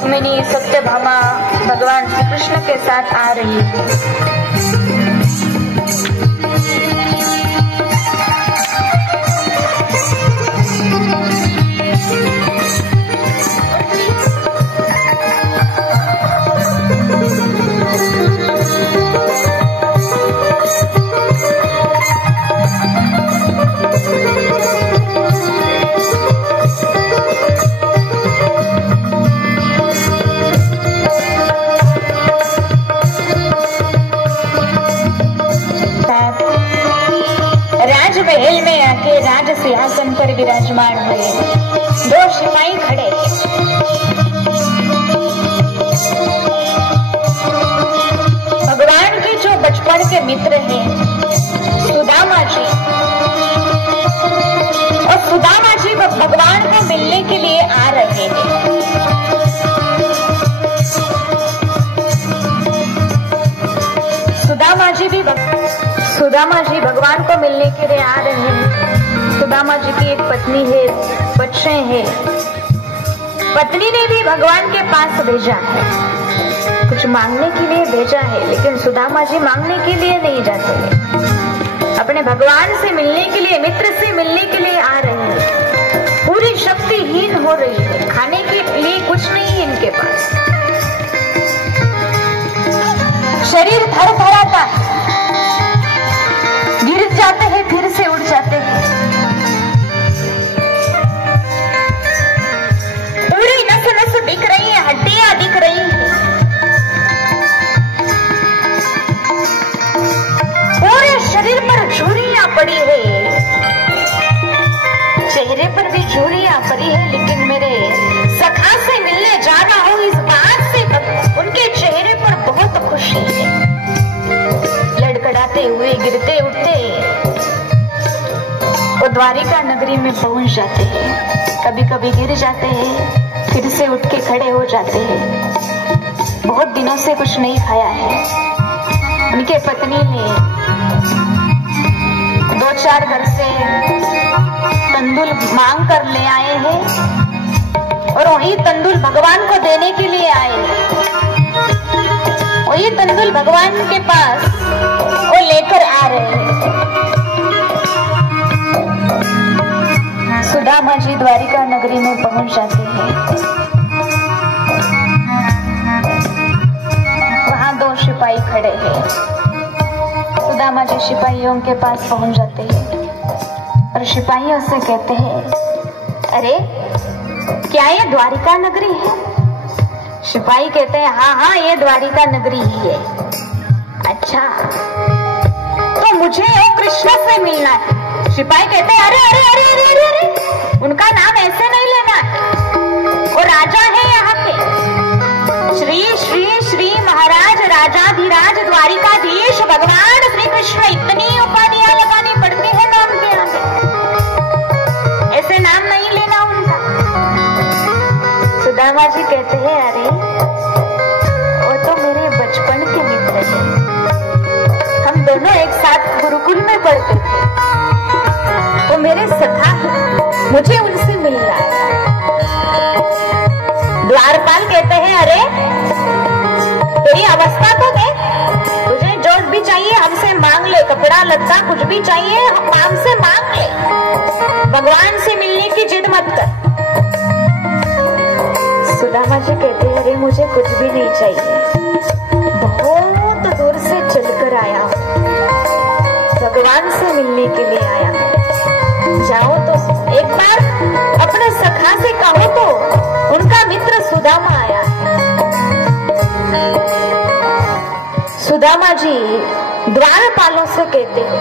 रुक्मिणी सत्यभामा भगवान श्री कृष्ण के साथ आ रही है। महल में आके राज सिंहासन पर विराजमान हुए। दो सिपाही खड़े। भगवान के जो बचपन के मित्र हैं सुदामा जी, और सुदामा जी भगवान को मिलने के लिए आ रहे हैं। सुदामा जी भगवान को मिलने के लिए आ रहे हैं। सुदामा जी की एक पत्नी है, बच्चे हैं। पत्नी ने भी भगवान के पास भेजा है, कुछ मांगने के लिए भेजा है, लेकिन सुदामा जी मांगने के लिए नहीं जाते हैं। अपने भगवान से मिलने के लिए, मित्र से मिलने के लिए आ रहे हैं। पूरी शक्तिहीन हो रही है, खाने के लिए कुछ नहीं है इनके पास। शरीर थरथराता है, गिर जाते हैं, फिर से उठ जाते हैं। पूरी नस नस दिख रही है, हड्डियां दिख रही है। पूरे शरीर पर झुर्रियां पड़ी है, चेहरे पर भी झुर्रियां पड़ी है, लेकिन मेरे सखा से मिलने जा रहा हूं इस बात से उनके चेहरे पर बहुत खुशी है। लड़खड़ाते हुए, गिरते उठते वो द्वारिका नगरी में पहुंच जाते हैं। कभी कभी गिर जाते हैं, फिर से उठ के खड़े हो जाते हैं। बहुत दिनों से कुछ नहीं खाया है। उनके पत्नी ने 2-4 घर से तंदूल मांग कर ले आए हैं, और वही तंदूल भगवान को देने के लिए आए हैं। वही तंदूल भगवान के पास वो लेकर आ रहे हैं। सुदामा जी द्वारिका नगरी में पहुंच जाते हैं। वहां 2 सिपाही खड़े हैं। सुदामा जी सिपाहियों के पास पहुंच जाते हैं और सिपाहियों से कहते हैं, अरे क्या ये द्वारिका नगरी है? सिपाही कहते हैं, हाँ हाँ ये द्वारिका नगरी ही है। अच्छा, तो मुझे वो कृष्ण से मिलना है। सिपाही कहते हैं, अरे अरे अरे अरे अरे अरे, उनका नाम ऐसे नहीं लेना है, वो राजा है यहाँ के। श्री श्री श्री महाराज राजाधिराज द्वारिकाधीश भगवान श्री कृष्ण, इतनी उपाधियां लगानी पड़ती है नाम के आगे। ऐसे नाम नहीं लेना उनका। सुदामा जी कहते हैं, अरे वो तो मेरे बचपन के मित्र हैं, हम दोनों एक साथ गुरुकुल में पढ़ते थे, वो मेरे सखा हैं, मुझे उनसे मिलना है। द्वारपाल कहते हैं, अरे तेरी अवस्था तो देख, तुझे जो भी चाहिए हमसे मांग ले, कपड़ा लत्ता कुछ भी चाहिए हमसे मांग ले, भगवान से मिलने की जिद मत कर। सुदामा जी कहते हैं, अरे मुझे कुछ भी नहीं चाहिए, बहुत दूर से चलकर आया हूं, भगवान से मिलने के लिए आया हूं। जाओ तो एक बार अपने सखा से कहो तो उनका मित्र सुदामा आया है। सुदामा जी द्वारपालों से कहते हैं,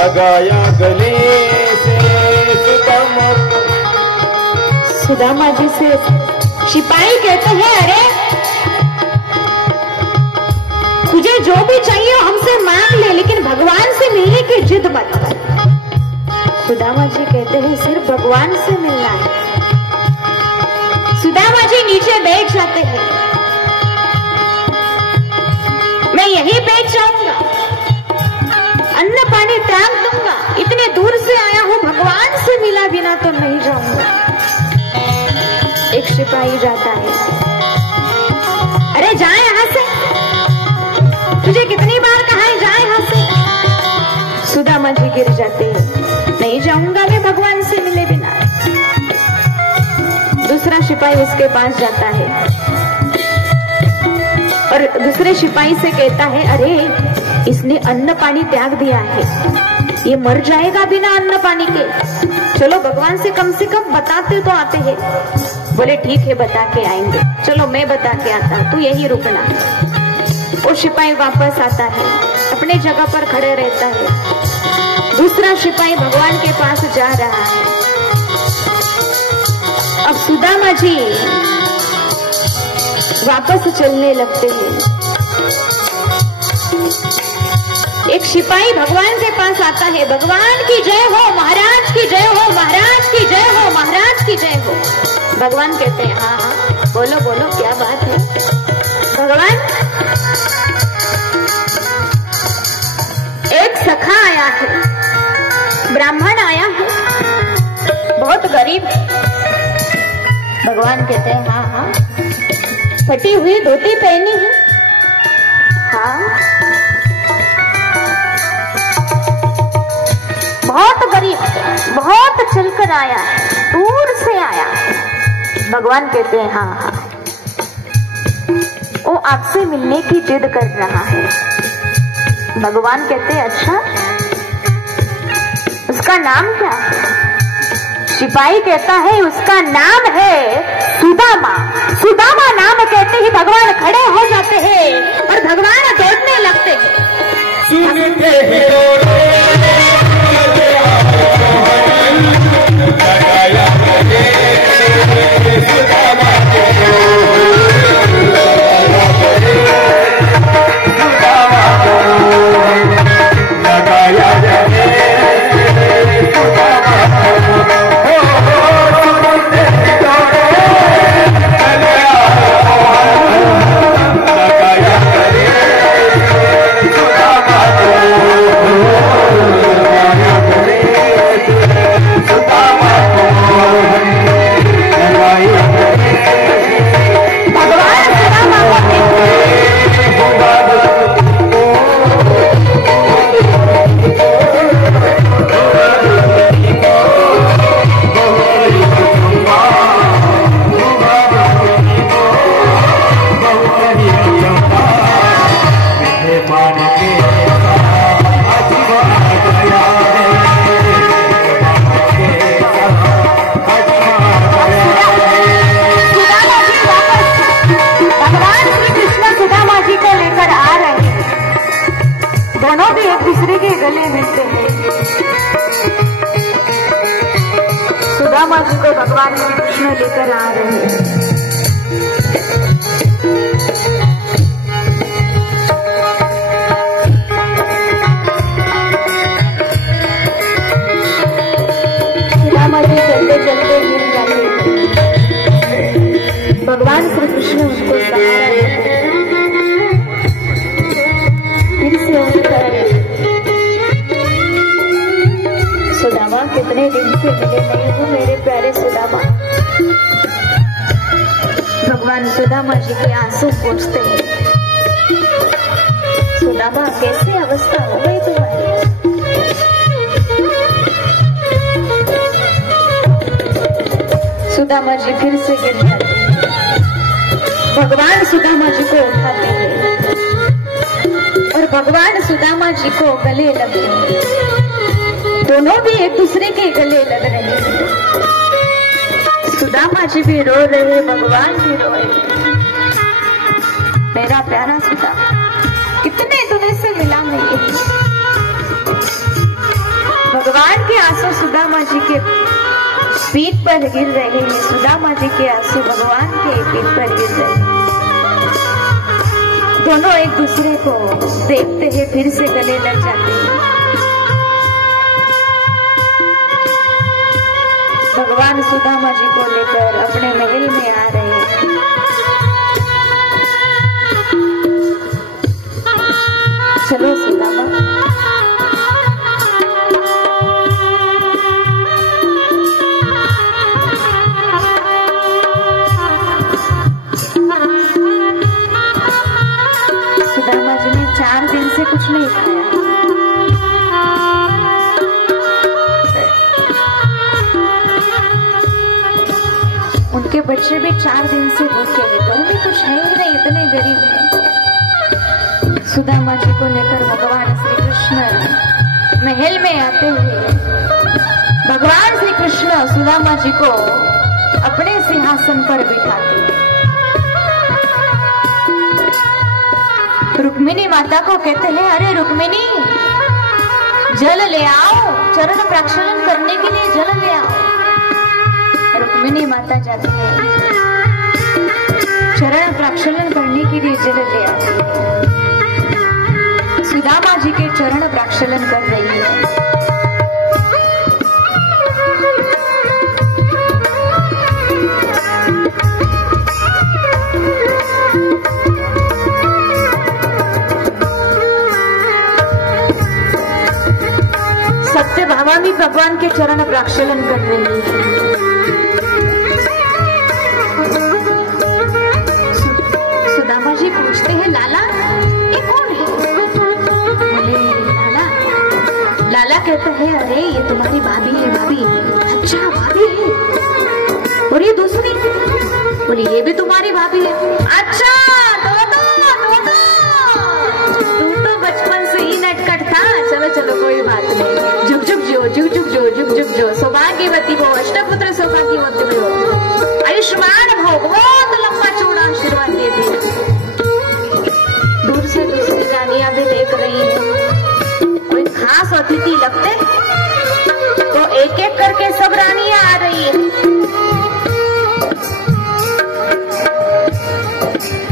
लगाया गले से सुदामा जी से सिपाही कहते हैं, अरे तुझे जो भी चाहिए हमसे मांग ले, लेकिन भगवान से मिलने की जिद मत कर। सुदामा जी कहते हैं सिर्फ भगवान से मिलना है। सुदामा जी नीचे बैठ जाते हैं, मैं यहीं बैठ जाऊंगा, अन्न पानी त्याग दूंगा, इतने दूर से आया हूं, भगवान से मिला बिना तो नहीं जाऊंगा। एक सिपाही जाता है, अरे जा यहां से, तुझे कितनी बार कहा है जा यहां से। सुदामा जी गिर जाते हैं, नहीं जाऊंगा मैं भगवान से मिले बिना। दूसरा सिपाही उसके पास जाता है और दूसरे सिपाही से कहता है, अरे इसने अन्न पानी त्याग दिया है, ये मर जाएगा बिना अन्न पानी के, चलो भगवान से कम बताते तो आते हैं। बोले ठीक है बता के आएंगे, चलो मैं बता के आता हूं, तू यही रुकना। वो सिपाही वापस आता है, अपने जगह पर खड़े रहता है। दूसरा सिपाही भगवान के पास जा रहा है। अब सुदामा जी वापस चलने लगते हैं। एक सिपाही भगवान के पास आता है, भगवान की जय हो, महाराज की जय हो, महाराज की जय हो, महाराज की जय हो। भगवान कहते हैं हाँ हाँ बोलो बोलो क्या बात है। भगवान सखा आया है, ब्राह्मण आया है, बहुत गरीब। भगवान कहते हैं हाँ हाँ, फटी हुई धोती पहनी है, हाँ बहुत गरीब, बहुत चलकर आया है, दूर से आया है। भगवान कहते हैं हाँ हाँ, वो आपसे मिलने की जिद कर रहा है। भगवान कहते हैं अच्छा, उसका नाम क्या है? सिपाही कहता है उसका नाम है सुदामा। सुदामा नाम कहते ही भगवान खड़े हो जाते हैं और भगवान दौड़ने लगते हैं। दोनों भी एक दूसरे के गले मिलते हैं। सुदामा जी को भगवान श्री कृष्ण लेकर आ रहे हैं। सुदामा जी चलते चलते गिर जाते हैं। भगवान श्री कृष्ण उनको सहारा देते हैं। सुदामा कितने दिन से मिले नहीं हो मेरे प्यारे सुदामा। भगवान सुदामा जी के आंसू पोंछते हैं। सुदामा कैसी अवस्था हो गई तुम्हारी? सुदामा जी फिर से गिर जाते हैं। भगवान सुदामा जी को उठाते हैं और भगवान सुदामा जी को गले लगते हैं। दोनों भी एक दूसरे के गले लग रहे हैं। सुदामा जी भी रो रहे हैं, भगवान भी रो रहे हैं। मेरा प्यारा सुदामा, कितने दुनिया से मिला नहीं है। भगवान के आंसू सुदामा जी के पीठ पर गिर रहे हैं। सुदामा जी के आंसू भगवान के पीठ पर गिर रहे हैं। दोनों एक दूसरे को देखते हैं, फिर से गले लग जाते हैं। भगवान सुदामा जी को लेकर अपने महल में आ रहे हैं। चलो सुदामा, सुदामा जी ने 4 दिन से कुछ नहीं खाया। उनके बच्चे भी 4 दिन से भूखे हैं, तो भी कुछ है ही नहीं, इतने गरीब हैं। सुदामा जी को लेकर भगवान श्री कृष्ण महल में आते हुए भगवान श्री कृष्ण सुदामा जी को अपने सिंहासन पर बिठाते हैं। रुक्मिणी माता को कहते हैं, अरे रुक्मिणी जल ले आओ, चरण प्रक्षालन करने के लिए जल ले आओ। रुक्मिणी माता जाती है, चरण प्रक्षालन करने के लिए जल ले आती है। सुदामा जी के चरण प्रक्षालन कर रही है। भावामी भगवान के चरण प्रक्षालन कर रही है। सुदामा जी पूछते हैं, लाला ये कौन है? बोले लाला, लाला कहते हैं, अरे ये तुम्हारी भाभी है। भाभी? अच्छा भाभी है। और ये दूसरी? बोले ये भी तुम्हारी भाभी है। अच्छा तू तो बचपन से ही नटखट था। चलो चलो कोई बात नहीं, झुक झुक जो, झुक झुक जो, झुक झुक जो, सौभाग्यवती हो, अष्टपुत्र सौभाग्यवती हो, आयुष्मान भव, बहुत लंबा चौड़ा आशीर्वाद दे दिया। दूर से दूसरी रानियां भी देख रही है, कोई खास अतिथि लगते तो एक एक करके सब रानियां आ रही है।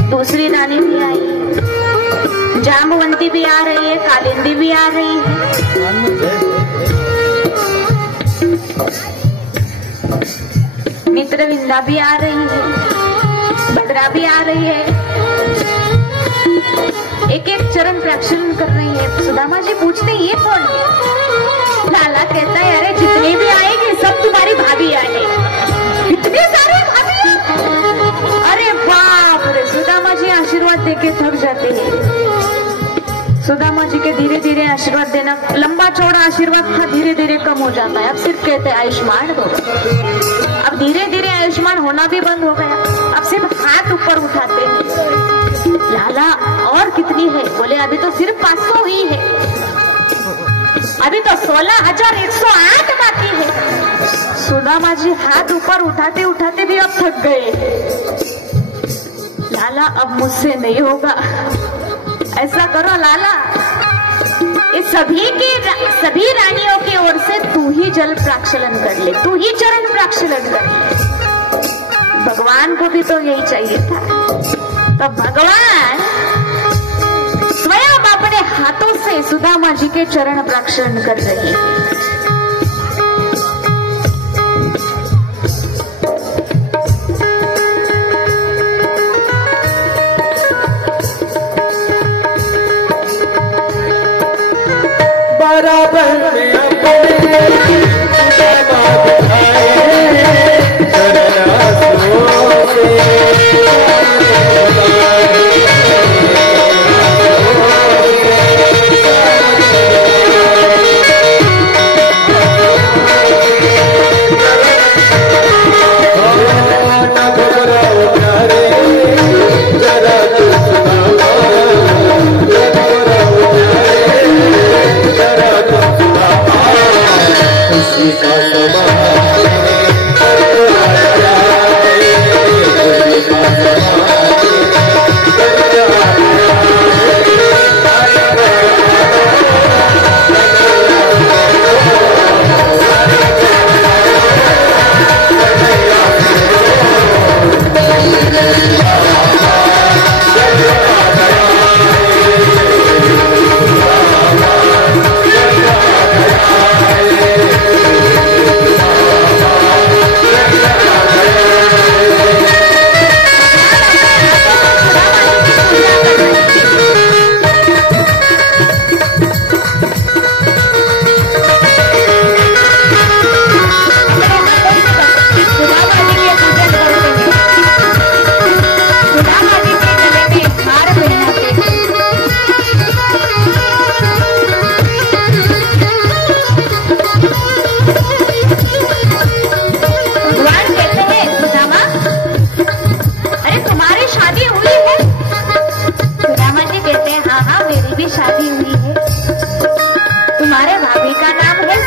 दूसरी रानी भी आई, जामवंती भी आ रही है, कालिंदी भी आ रही है, मित्रविंदा भी आ रही है, भद्रा भी आ रही है। एक एक चरण प्रक्षालन कर रही है। सुदामा जी पूछते ये कौन है? लाला कहता है, अरे जितने भी आएंगे सब तुम्हारी भाभी आए। इतने सारे भाभी? अरे बाप रे! सुदामा जी आशीर्वाद देके थक जाते हैं। सुदामा जी के धीरे धीरे आशीर्वाद देना, लंबा चौड़ा आशीर्वाद था, धीरे धीरे कम हो जाता है। अब सिर्फ कहते हैं आयुष्मान हो। अब धीरे धीरे आयुष्मान होना भी बंद हो गया, अब सिर्फ हाथ ऊपर उठाते हैं। लाला और कितनी है? बोले अभी तो सिर्फ 500 ही है, अभी तो 16,108 बाकी है। सुदामा जी हाथ ऊपर उठाते उठाते भी अब थक गए। लाला अब मुझसे नहीं होगा, ऐसा करो लाला, इस सभी रानियों की ओर से तू ही जल प्रक्षालन कर ले, तू ही चरण प्रक्षालन कर ले। भगवान को भी तो यही चाहिए था। तो भगवान स्वयं अपने हाथों से सुदामा जी के चरण प्रक्षालन कर रही है। बराबर में अपने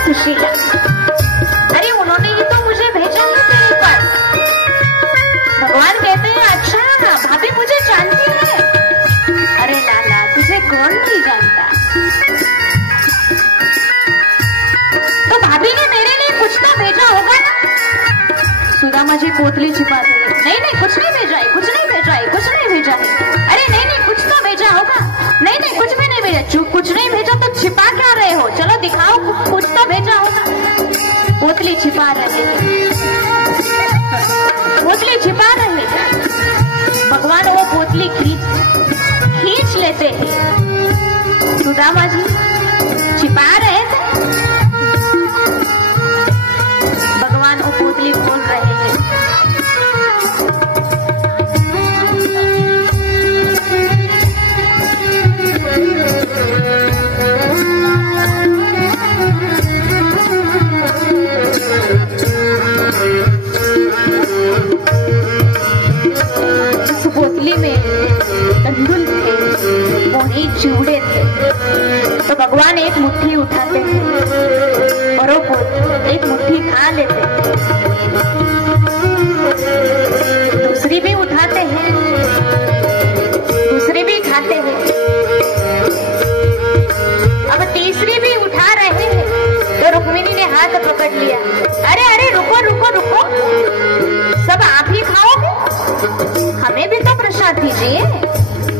सुशीला। अरे उन्होंने ही तो मुझे भेजा है तेरे पास। भगवान कहते हैं अच्छा भाभी मुझे जानती है। अरे लाला तुझे कौन नहीं जानता। तो भाभी ने मेरे लिए कुछ तो भेजा होगा ना। सुदामा जी पोतली छिपाते हैं। नहीं कुछ नहीं भेजा है, कुछ नहीं भेजा है, कुछ नहीं भेजा है। अरे नहीं कुछ तो भेजा होगा। नहीं कुछ भी नहीं भेजा। चुप, कुछ नहीं भेजा तो छिपा क्या रहे हो? चलो दिखाओ कुछ तो भेजा होगा। पोतली छिपा रहे हैं, पोतली छिपा रहे हैं। भगवान वो पोतली खींच लेते हैं। सुदामा जी छिपा रहे थे। उठाते हैं और वो एक मुट्ठी खा लेते हैं, दूसरी भी उठाते हैं, दूसरी भी खाते हैं, अब तीसरी भी उठा रहे हैं तो रुक्मिणी ने हाथ पकड़ लिया। अरे अरे रुको रुको रुको, सब आप ही खाओगे, हमें भी तो प्रसाद दीजिए।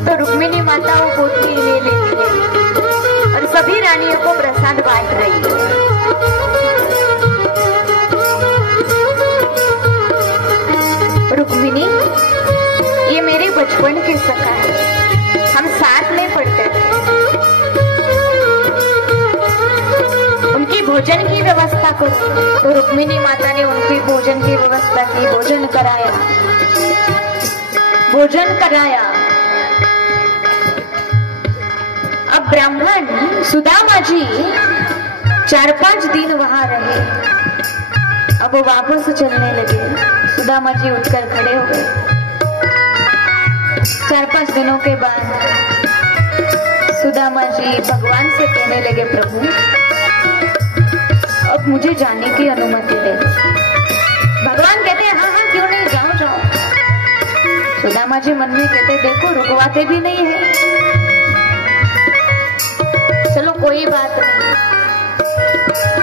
तो रुक्मिणी माता वो पोटली ले लेती है और सभी रानियों को प्रसाद बांट रही है। रुक्मिणी, ये मेरे बचपन के सखा है, हम साथ में पढ़ते थे। उनकी भोजन की व्यवस्था करो। तो रुक्मिणी माता ने उनकी भोजन की व्यवस्था की, भोजन कराया, भोजन कराया। अब ब्राह्मण सुदामा जी 4-5 दिन वहां रहे। अब वो वापस चलने लगे। सुदामा जी उठकर खड़े हो गए। 4-5 दिनों के बाद सुदामा जी भगवान से कहने लगे, प्रभु अब मुझे जाने की अनुमति दे। भगवान कहते हैं, हाँ हाँ क्यों नहीं, जाओ जाओ। सुदामा जी मन में कहते, देखो रुकवाते भी नहीं है, चलो कोई बात नहीं।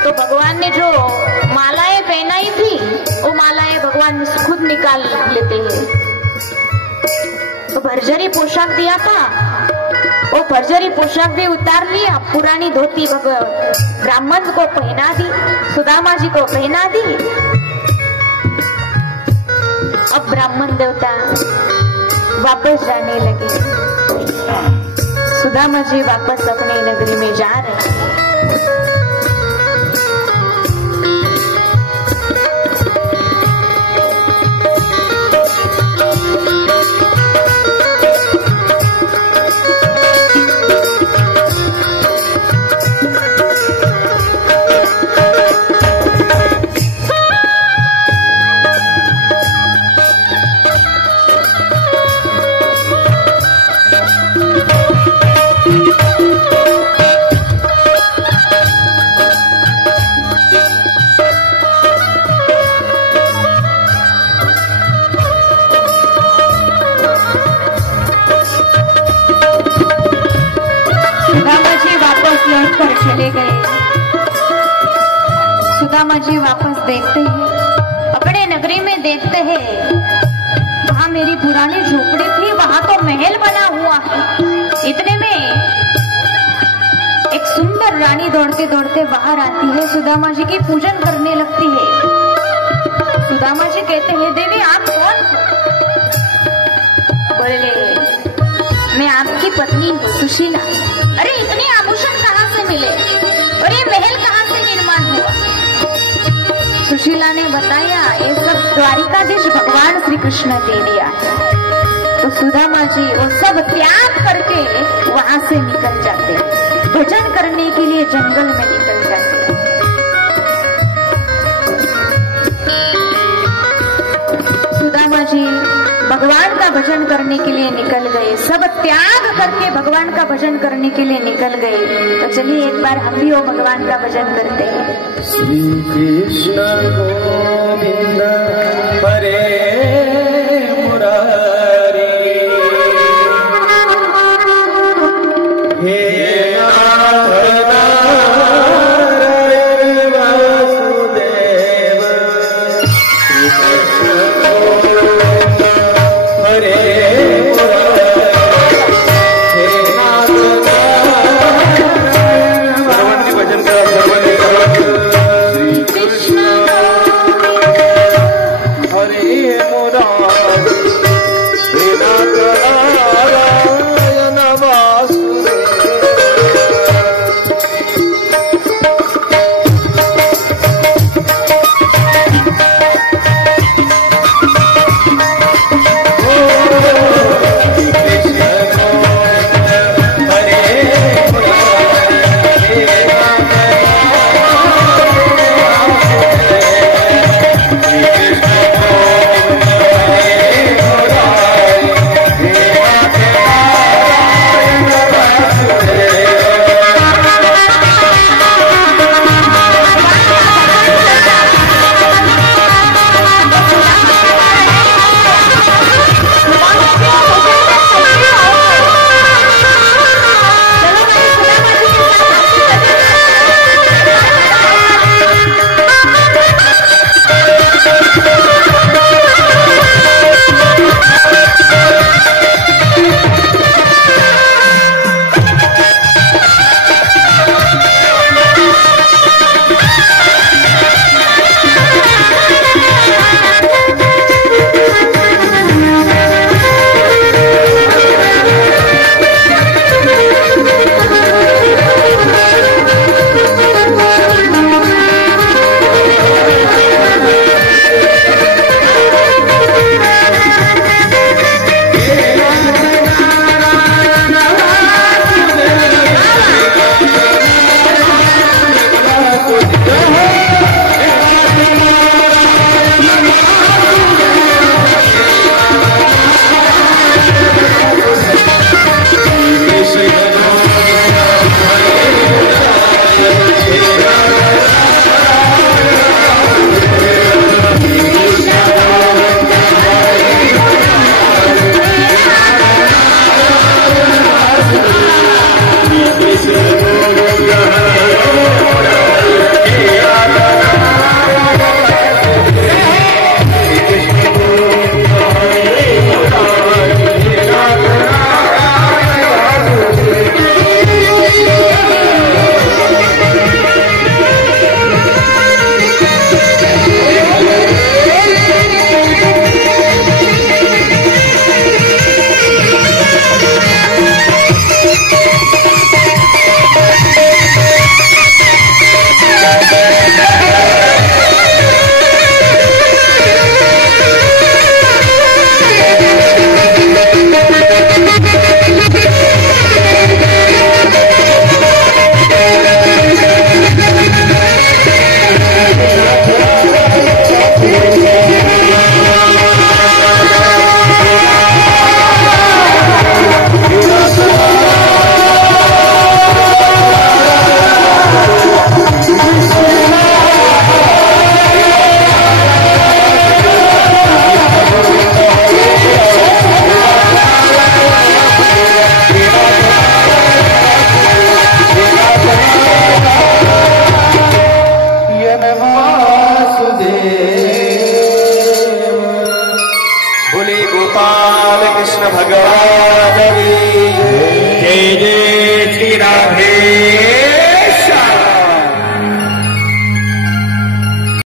तो भगवान ने जो मालाएं पहनाई थी वो मालाएं भगवान खुद निकाल लेते हैं। तो भरजरी पोशाक दिया था, वो भरजरी पोशाक भी उतार लिया, पुरानी धोती ब्राह्मण को पहना दी, सुदामा जी को पहना दी। अब ब्राह्मण देवता वापस जाने लगे। सुदामा जी वापस अपनी नगरी में जा रहे हैं। चले गए। सुदामा जी वापस देखते हैं, अपने नगरी में देखते हैं, वहां मेरी पुरानी झोपड़ी थी, वहां तो महल बना हुआ है। इतने में एक सुंदर रानी दौड़ते दौड़ते बाहर आती है, सुदामा जी की पूजन करने लगती है। सुदामा जी कहते हैं, देवी आप कौन? बोले, मैं आपकी पत्नी हूँ सुशीला। अरे इतने आभूषण कहाँ से मिले और ये महल कहाँ से निर्माण हुआ? सुशीला ने बताया, ये सब द्वारिकाधीश भगवान श्री कृष्ण दे दिया है। तो सुदामा जी वो सब त्याग करके वहां से निकल जाते, भजन करने के लिए जंगल में निकल जाते। सुदामा जी भगवान का भजन करने के लिए निकल गए, सब त्याग करके भगवान का भजन करने के लिए निकल गए। तो चलिए एक बार हम भी वो भगवान का भजन करते हैं। श्री कृष्ण गोविंद हरे मुरारी, हे हरे गोपाल कृष्ण भगवान की जय जय श्री राधे